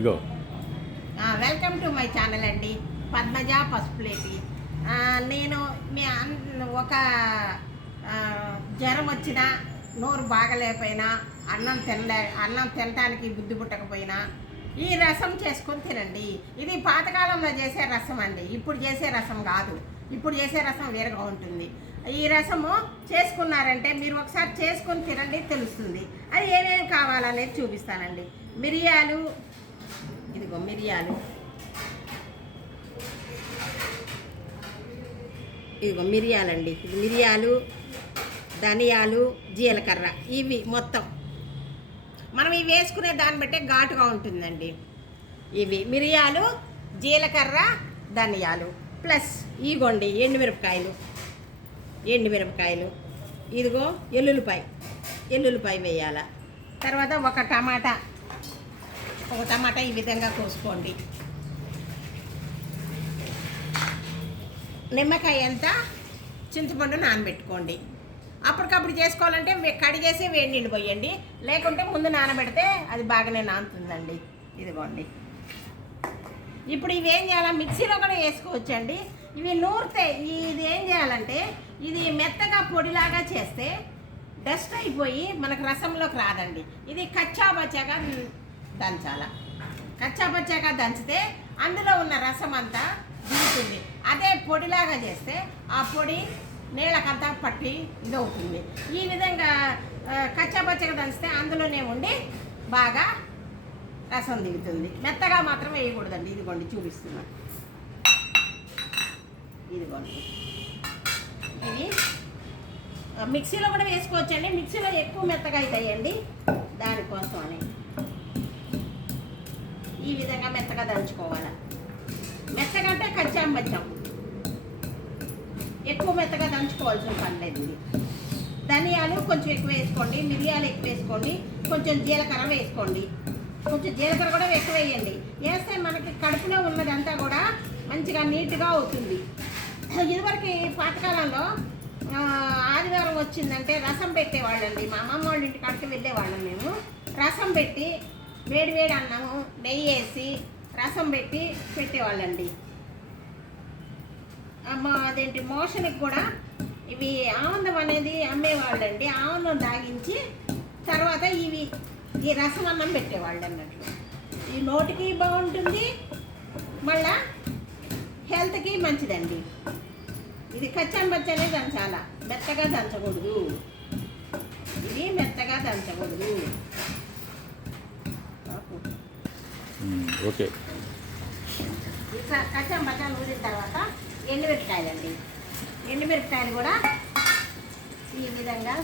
Ego. Welcome to my channel అండి. పద్మజ పసుపులేటి నేను మీ ఒక జ్వరం వచ్చినా నోరు బాగలేకపోయినా అన్నం తినలే అన్నం తినడానికి బుద్ధి పుట్టకపోయినా ఈ రసం చేసుకొని తినండి. ఇది పాతకాలంలో చేసే రసం అండి. ఇప్పుడు చేసే రసం కాదు. ఇప్పుడు చేసే రసం వేరుగా ఉంటుంది. ఈ రసము చేసుకున్నారంటే మీరు ఒకసారి చేసుకొని తినండి తెలుస్తుంది. అది ఏమేమి కావాలనేది చూపిస్తానండి. మిరియాలు ఇదిగో మిరియాలు. ఇదిగో మిరియాలండి. ఇది మిరియాలు ధనియాలు జీలకర్ర. ఇవి మొత్తం. మనం ఇవి వేసుకునే దాన్ని బట్టే ఘాటుగా ఉంటుందండి. ఇవి మిరియాలు జీలకర్ర ధనియాలు. ప్లస్ ఇగోండి ఎండుమిరపకాయలు. ఎండుమిరపకాయలు. ఇదిగో ఎల్లుల్లిపాయ. ఎల్లుల్లిపాయ వేయాల. తర్వాత ఒక టమాటా. ఒక టమాటా ఈ విధంగా కోసుకోండి. నిమ్మకాయ ఎంత? చింతపండు నానబెట్టుకోండి. అప్పటికప్పుడు చేసుకోవాలంటే కడిగేసి వేడి నీళ్ళు పోయండి. లేకుంటే ముందు నానబెడితే అది బాగానే నానుతుందండి. ఇదిగోండి. ఇప్పుడు ఇవి ఏం చేయాలా? మిక్సీలో కూడా వేసుకోవచ్చండి. ఇవి నూరితే ఇది ఏం చేయాలంటే ఇది మెత్తగా పొడిలాగా చేస్తే డస్ట్ అయిపోయి మనకు రసంలోకి రాదండి. ఇది కచ్చా బచ్చాగా దంచాల. కచ్చాపచ్చాగా దంచితే అందులో ఉన్న రసం అంతా దిగుతుంది. అదే పొడిలాగా చేస్తే ఆ పొడి నీళ్ళకంతా పట్టి ఇదవుతుంది ఈ విధంగా కచ్చాపచ్చగా దంచితే అందులోనే ఉండి బాగా రసం దిగుతుంది. మెత్తగా మాత్రం వేయకూడదండి. ఇదిగోండి చూపిస్తున్నాను ఇదిగోండి. ఇది మిక్సీలో కూడా వేసుకోవచ్చండి. మిక్సీలో ఎక్కువ మెత్తగా అవుతాయండి. దానికోసం అని ఈ విధంగా మెత్తగా దంచుకోవాలి. మెత్తగా అంటే కచ్చాం బచ్చాం ఎక్కువ మెత్తగా దంచుకోవాల్సిన పని లేదు ధనియాలు కొంచెం ఎక్కువ వేసుకోండి మిరియాలు ఎక్కువ వేసుకోండి కొంచెం జీలకర్ర వేసుకోండి. కొంచెం జీలకర్ర కూడా ఎక్కువ వేయండి. వేస్తే మనకి కడుపులో ఉన్నదంతా కూడా మంచిగా నీట్గా అవుతుంది. ఇదివరకు పాతకాలంలో ఆదివారం వచ్చిందంటే రసం పెట్టేవాళ్ళండి. మా అమ్మమ్మ వాళ్ళ ఇంటి కడుపు వెళ్ళేవాళ్ళం మేము. రసం పెట్టి వేడి వేడి అన్నము నెయ్యి వేసి రసం పెట్టి పెట్టేవాళ్ళండి. అదేంటి మోషన్కి కూడా ఇవి ఆనందం అనేది అమ్మేవాళ్ళండి. ఆనందం తాగించి తర్వాత ఇవి ఈ రసం అన్నం పెట్టేవాళ్ళు అన్నట్లు ఈ నోటికి బాగుంటుంది మళ్ళా హెల్త్కి మంచిదండి. ఇది కచ్చాన్ బచ్చనే దంచాల. మెత్తగా దంచకూడదు. ఇది మెత్తగా దంచకూడదు. ఓకే. ఇట్లా కచ్చం బచ్చం నూరిన తర్వాత ఎండుమిరపకాయలండి. ఎండుమిరపకాయలు కూడా ఈ విధంగా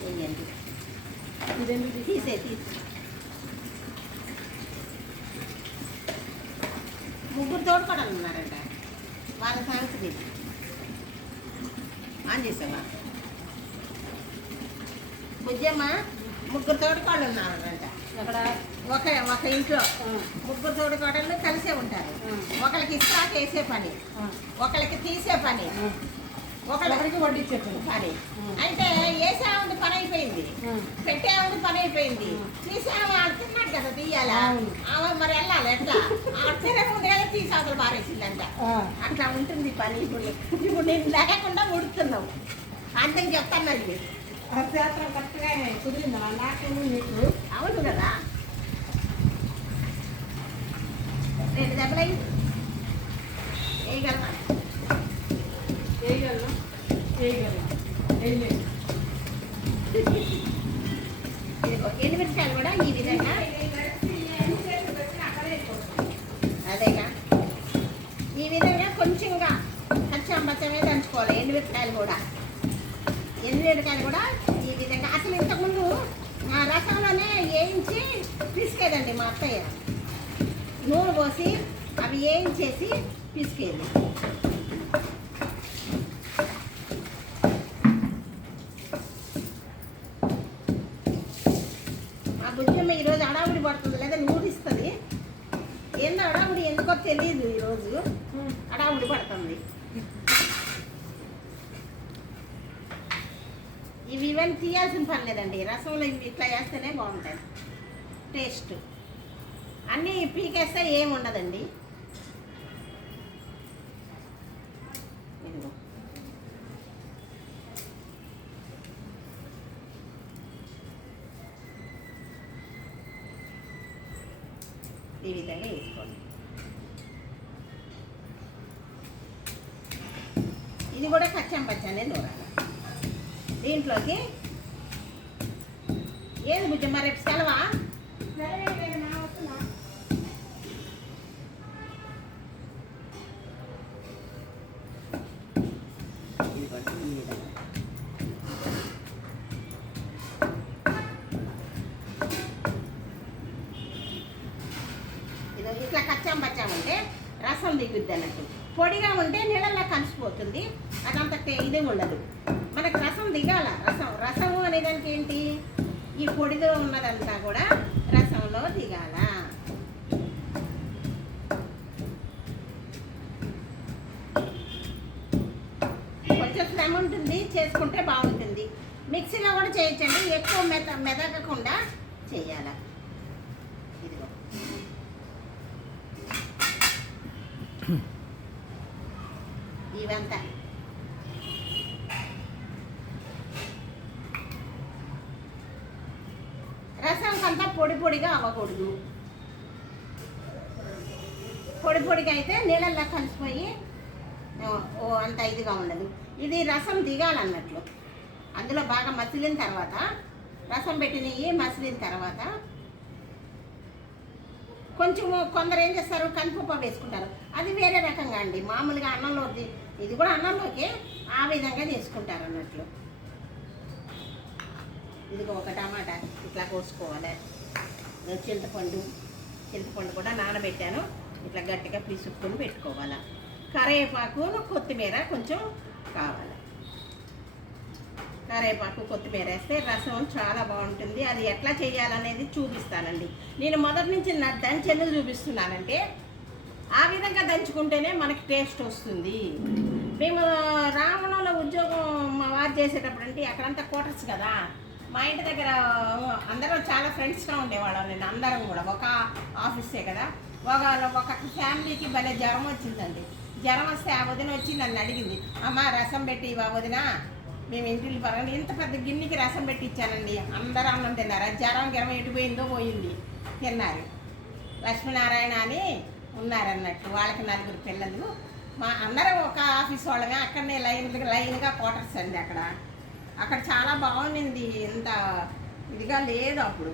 వేయండి. ఇదండి తీసే తీసి ముగ్గురు తోడుకోవడం ఉన్నారంట వాళ్ళ సంగతి ఆన్ చేసావా? బుజ్జమ్మ ముగ్గురు తోడుకోళ్ళు ఉన్నారంట అక్కడ ఒక ఒక ఇంట్లో ముగ్గురు తోడుకోడళ్ళు కలిసే ఉంటారు. ఒకరికి ఇస్త్రాక్ వేసే పని ఒకరికి తీసే పని ఒకరికి వడ్డించే పని. అయితే వేసేవాడి పని అయిపోయింది. పెట్టేవాడి పని అయిపోయింది. తీసేవాడు ఆడు తిన్నాడు కదా తీయాలా. ఆమె మరి వెళ్ళాలి ఎట్లా? తినే ముందే తీసి అవతల పారేసిందంట. అట్లా ఉంటుంది పని ఇప్పుడు. ఇప్పుడు నేను లేకుండా ఉడుతున్నావు అంతే చెప్తాను అది అర్థశాస్త్రం కరెక్ట్గా కుదిరిందా? నాకు నీకు అవును కదా. రెండు దెబ్బలై వేయగలమా చేయగలను చేయగలను చేయలేదు ఇదిగో ఎండుమిరపకాయలు కూడా ఈ విధంగా? అదేగా. ఈ విధంగా కొంచెంగా కచ్చం పచ్చమే దంచుకోవాలి ఎండుమిరపకాయలు కూడా. ఎండుమిరపకాయలు కూడా ఈ విధంగా. అసలు ఇంతకుముందు ఆ రసంలోనే వేయించి పిసికేదండి మా అత్తయ్య. నూనె పోసి అవి వేయించేసి పిసికేది. ఆ బుజ్జమ్మ ఈరోజు అడావుడి పడుతుంది లేదా నూరిస్తుంది ఏందో అడావుడి ఎందుకో తెలియదు ఈరోజు. అడావుడి పడుతుంది. ఇవి ఇవన్నీ తీయాల్సిన పని లేదండి. రసంలో ఇవి ఇట్లా వేస్తేనే బాగుంటాయి. టేస్ట్. అన్నీ పీకేస్తే ఏమి ఉండదండి. ఈ విధంగా వేసుకోండి. ఇది కూడా కచ్చం పచ్చనే నూరాలి దీంట్లోకి ఏది బుజ్జమ్మ రేపు సెలవా? ఇట్లా కచ్చాం పచ్చాం ఉంటే రసం దిగుద్ది అన్నట్టు. పొడిగా ఉంటే నీళ్ళల్లో కలిసిపోతుంది. అదంత ఇదే ఇది ఉండదు. మనకు రసం దిగాల. రసం రసము అనేదానికి ఏంటి? ఈ పొడిలో ఉన్నదంతా కూడా రసంలో దిగాల. కొంచెం శ్రమ ఉంటుంది చేసుకుంటే బాగుంటుంది. మిక్సీలో కూడా చేయొచ్చండి ఎక్కువ మెద మెదగకుండా చేయాలి. ఇదిగో ఇవంతా రసం కంతా పొడి పొడిగా అవ్వకూడదు పొడి పొడిగా అయితే నీళ్ళల్లో కలిసిపోయి ఓ, అంత ఇదిగా ఉండదు. ఇది రసం దిగాలన్నట్లు. అందులో బాగా మసిలిన తర్వాత రసం పెట్టినవి మసిలిన తర్వాత కొంచెం కొందరు ఏం చేస్తారు? కందిపప్పు వేసుకుంటారు. అది వేరే రకంగా అండి. మామూలుగా అన్నంలో ఇది కూడా అన్నంలోకి ఆ విధంగా చేసుకుంటారు అన్నట్లు ఇదిగో ఒక టమాటా ఇట్లా కోసుకోవాలి. చింతపండు చింతపండు కూడా నానబెట్టాను. ఇట్లా గట్టిగా పిసుక్కుని పెట్టుకోవాలి. కరివేపాకు కొత్తిమీర కొంచెం కావాలి. కరివేపాకు కొత్తిమీర వేస్తే రసం చాలా బాగుంటుంది. అది ఎట్లా చేయాలనేది చూపిస్తానండి. నేను మొదటి నుంచి నా దంచి ఎందుకు చూపిస్తున్నానంటే ఆ విధంగా దంచుకుంటేనే మనకి టేస్ట్ వస్తుంది. మేము రావణంలో ఉద్యోగం మా వారు చేసేటప్పుడు అంటే అక్కడంతా క్వార్టర్స్ కదా. మా ఇంటి దగ్గర అందరం చాలా ఫ్రెండ్స్గా ఉండేవాళ్ళం నేను అందరం కూడా. ఒక ఆఫీసే కదా. ఒక ఒక ఫ్యామిలీకి భలే జ్వరం వచ్చిందండి. జ్వరం వస్తే ఆ వదిన వచ్చి నన్ను అడిగింది అమ్మ రసం పెట్టి ఇవా వదిన. మేము ఇంటికి పరంగా ఇంత పెద్ద గిన్నెకి రసం పెట్టి ఇచ్చానండి. అందరూ అన్నం తిన్నారు? జ్వరం జ్వరం గిరం పోయింది తిన్నారు. లక్ష్మీనారాయణ అని ఉన్నారన్నట్టు వాళ్ళకి నలుగురు పిల్లలు. మా అందరం ఒక ఆఫీస్ వాళ్ళమే అక్కడనే లైన్ లైన్గా క్వార్టర్స్ అండి అక్కడ. అక్కడ చాలా బాగుండింది. ఇంత ఇదిగా లేదు అప్పుడు.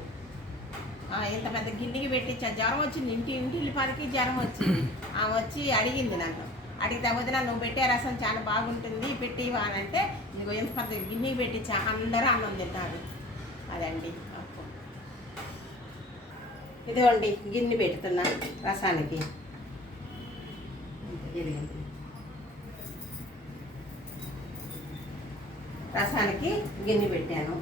ఇంత పెద్ద గిన్నెకి పెట్టించా. జ్వరం వచ్చింది. ఇంటి ఇంటి పరికి జ్వరం వచ్చింది. ఆమె వచ్చి అడిగింది నాకు. అడిగితే వదిన నువ్వు పెట్టే రసం చాలా బాగుంటుంది. పెట్టివా అని అంటే ఇదిగో ఇంత పెద్ద గిన్నెకి పెట్టించా. అందరూ అన్నం తిన్నారు అదండి. ఇదిగోండి గిన్నె పెడుతున్నా రసానికి. రసానికి గిన్నె పెట్టాను.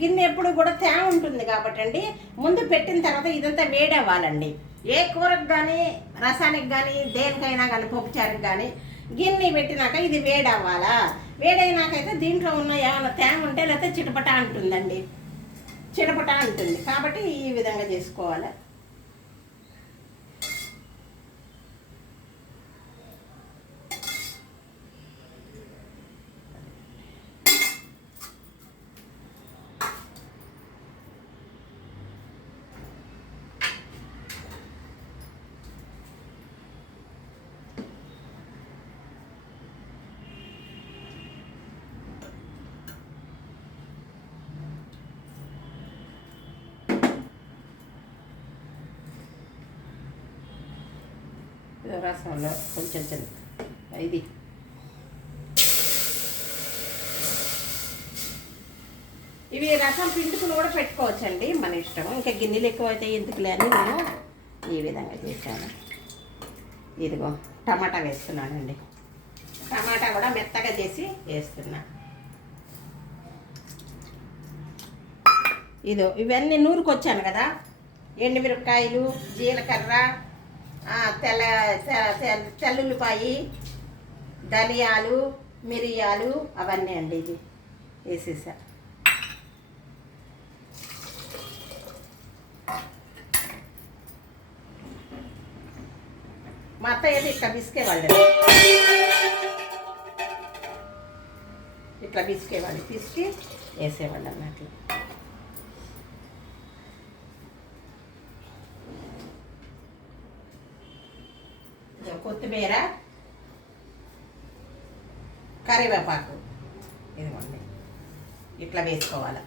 గిన్నె ఎప్పుడు కూడా తేమ ఉంటుంది కాబట్టి అండి ముందు పెట్టిన తర్వాత ఇదంతా వేడవ్వాలండి. ఏ కూరకు కానీ రసానికి కానీ దేనికైనా కానీ పప్పుచారుకి కానీ గిన్నె పెట్టినాక ఇది వేడవ్వాలా? వేడైనాకైతే దీంట్లో ఉన్న ఏమైనా తేమ ఉంటే లేకపోతే చిటపట అంటుందండి. చిటపట అంటుంది. కాబట్టి ఈ విధంగా చేసుకోవాలి. రసంలో కొంచెం చిన్న. ఇది. ఇవి రసం పిండుకుని కూడా పెట్టుకోవచ్చండి మన ఇష్టం. ఇంకా గిన్నెలు ఎక్కువ అయితే ఎందుకులే అని నేను ఈ విధంగా చేశాను. ఇదిగో టమాటా వేస్తున్నానండి. టమాటా కూడా మెత్తగా చేసి వేస్తున్నా. ఇదో ఇవన్నీ నూరుకొచ్చాను కదా. ఎండుమిరపకాయలు జీలకర్ర తెల్ల తెల్లుల్లిపాయి ధనియాలు మిరియాలు అవన్నీ అండి ఇది వేసేసా. మా అత్త ఏది ఇట్లా పిసికేవాళ్ళు ఇట్లా పిసికేవాళ్ళు పిసికి వేసేవాళ్ళు అన్నట్లు ఇదిగో కొత్తిమీర కరివేపాకు. ఇదిగోండి. ఇట్లా వేసుకోవాలి.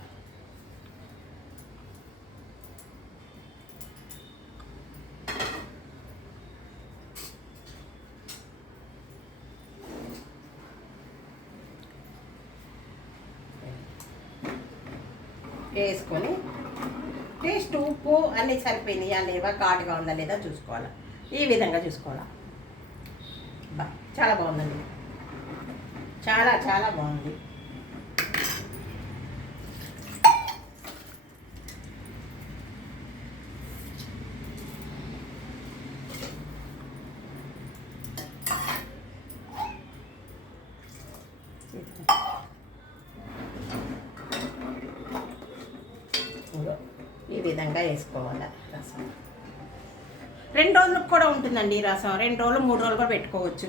వేసుకొని టేస్ట్ ఉప్పు అన్నీ సరిపోయినాయా లేవా కాటుగా ఉందా లేదా చూసుకోవాలి. ఈ విధంగా చూసుకోవాలి. బా చాలా బాగుందండి. చాలా చాలా బాగుంది. ఈ విధంగా వేసుకోవాలి రసం. రెండు రోజులకు కూడా ఉంటుందండి ఈ రసం. రెండు రోజులు మూడు రోజులు కూడా పెట్టుకోవచ్చు.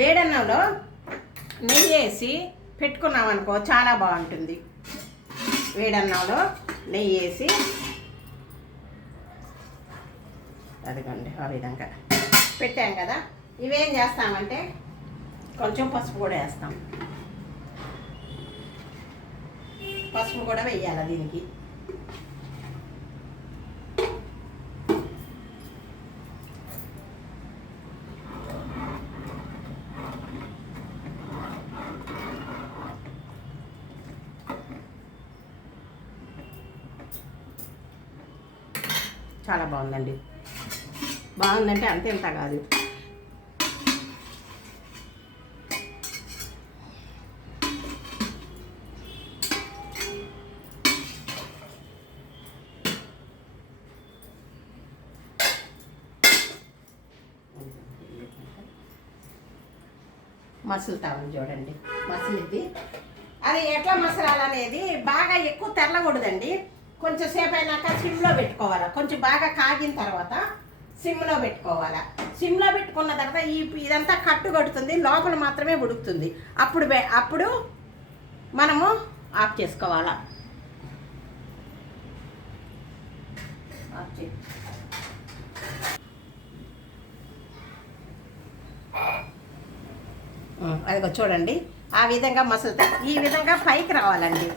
వేడన్నంలో నెయ్యి వేసి పెట్టుకున్నాం అనుకో చాలా బాగుంటుంది. వేడన్నంలో నెయ్యి వేసి అదిగోండి ఆ విధంగా పెట్టాం కదా. ఇవేం చేస్తామంటే కొంచెం పసుపు కూడా వేస్తాం. పసుపు కూడా వెయ్యాలి దీనికి. చాలా బాగుందండి. బాగుందంటే అంతే ఇంత కాదు. మసులుతామని చూడండి. మసిలిద్ది. అది ఎట్లా మసలాలనేది బాగా ఎక్కువ తెల్లకూడదండి కొంచెం సేపు అయినాక సిమ్లో పెట్టుకోవాలి. కొంచెం బాగా కాగిన తర్వాత సిమ్లో పెట్టుకోవాలి. సిమ్లో పెట్టుకున్న తర్వాత ఈ ఇదంతా కట్టు కడుతుంది లోపల మాత్రమే ఉడుకుతుంది. అప్పుడు అప్పుడు మనము ఆఫ్ చేసుకోవాలా. ఆఫ్ చే అదిగో చూడండి. ఆ విధంగా మసలుతా. ఈ విధంగా పైకి రావాలండి.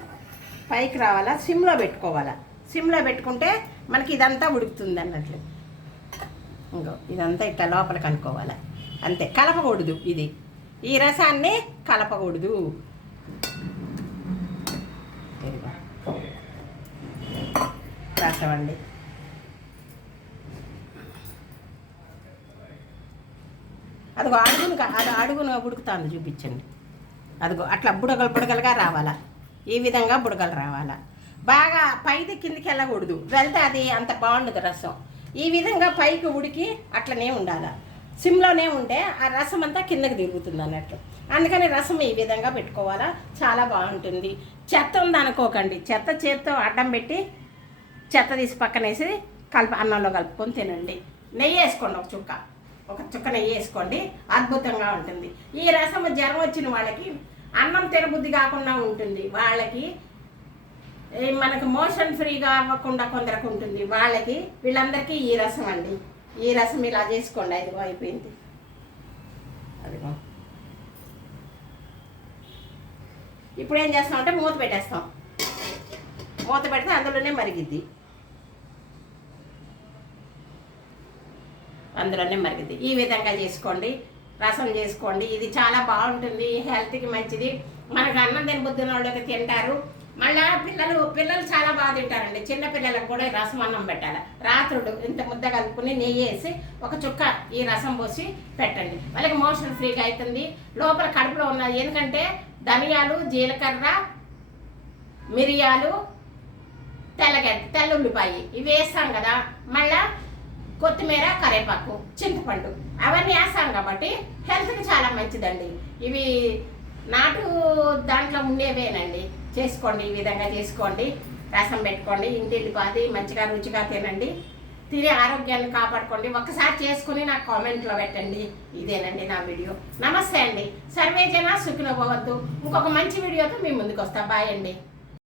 పైకి రావాలా? సిమ్లో పెట్టుకోవాలా? సిమ్లో పెట్టుకుంటే మనకి ఇదంతా ఉడుకుతుంది అన్నట్లు. ఇంకో ఇదంతా ఇట్లా లోపలికి అనుకోవాలా అంతే కలపకూడదు ఇది. ఈ రసాన్ని కలపకూడదు. ఇదిగో. రసం అదిగో అడుగును అది అడుగును ఉడుకుతాను చూపించండి. అదిగో అట్లా బుడగలు బుడగలుగా రావాలా? ఈ విధంగా బుడగలు రావాలా. బాగా పైది కిందికి వెళ్ళకూడదు. వెళ్తే అది అంత బాగుండదు రసం. ఈ విధంగా పైకి ఉడికి అట్లనే ఉండాలి. సిమ్లోనే ఉంటే ఆ రసం అంతా కిందకి తిరుగుతుంది అన్నట్లు అందుకని రసం ఈ విధంగా పెట్టుకోవాలా. చాలా బాగుంటుంది. చెత్త ఉందనుకోకండి చెత్త చేత్తో అడ్డం పెట్టి చెత్త తీసి పక్కనేసి కలుపు అన్నంలో కలుపుకొని తినండి. నెయ్యి వేసుకోండి ఒక చుక్క. ఒక చుక్క నెయ్యి వేసుకోండి. అద్భుతంగా ఉంటుంది. ఈ రసం జ్వరం వచ్చిన వాళ్ళకి అన్నం తినబుద్ధి కాకుండా ఉంటుంది. వాళ్ళకి మనకు మోషన్ ఫ్రీగా అవ్వకుండా కొందరికి ఉంటుంది. వాళ్ళకి వీళ్ళందరికీ ఈ రసం అండి. ఈ రసం ఇలా చేసుకోండి. అదిగో అయిపోయింది. అదిగో. ఇప్పుడు ఏం చేస్తామంటే మూత పెట్టేస్తాం. మూత పెడితే అందులోనే మరిగిద్ది. అందులోనే మరిగిద్ది. ఈ విధంగా చేసుకోండి. రసం చేసుకోండి. ఇది చాలా బాగుంటుంది హెల్త్కి మంచిది. మనకు అన్నం తినబుద్ధిన వాళ్ళకి తింటారు. మళ్ళా పిల్లలు పిల్లలు చాలా బాగా తింటారండి. చిన్న పిల్లలకు కూడా రసం అన్నం పెట్టాలి. రాత్రుడు ఇంత ముద్ద కలుపుకుని నెయ్యి వేసి ఒక చుక్క ఈ రసం పోసి పెట్టండి. వాళ్ళకి మోషన్ ఫ్రీగా అవుతుంది. లోపల కడుపులో ఉన్నది ఎందుకంటే ధనియాలు జీలకర్ర మిరియాలు తెల్లగడ్డ తెల్ల ఉల్లిపాయి ఇవి వేస్తాం కదా. మళ్ళా కొత్తిమీర కరేపాకు చింతపండు అవన్నీ వేస్తాం కాబట్టి హెల్త్కి చాలా మంచిదండి. ఇవి నాటు దాంట్లో ఉండేవేనండి. చేసుకోండి ఈ విధంగా చేసుకోండి. రసం పెట్టుకోండి ఇంటిల్లి పాది మంచిగా రుచిగా తినండి. తినే ఆరోగ్యాన్ని కాపాడుకోండి. ఒక్కసారి చేసుకుని నాకు కామెంట్లో పెట్టండి. ఇదేనండి నా వీడియో నమస్తే అండి. సర్వేజన సుఖినో భవంతు. ఇంకొక మంచి వీడియోతో మీ ముందుకు వస్తా బాయ్ అండి.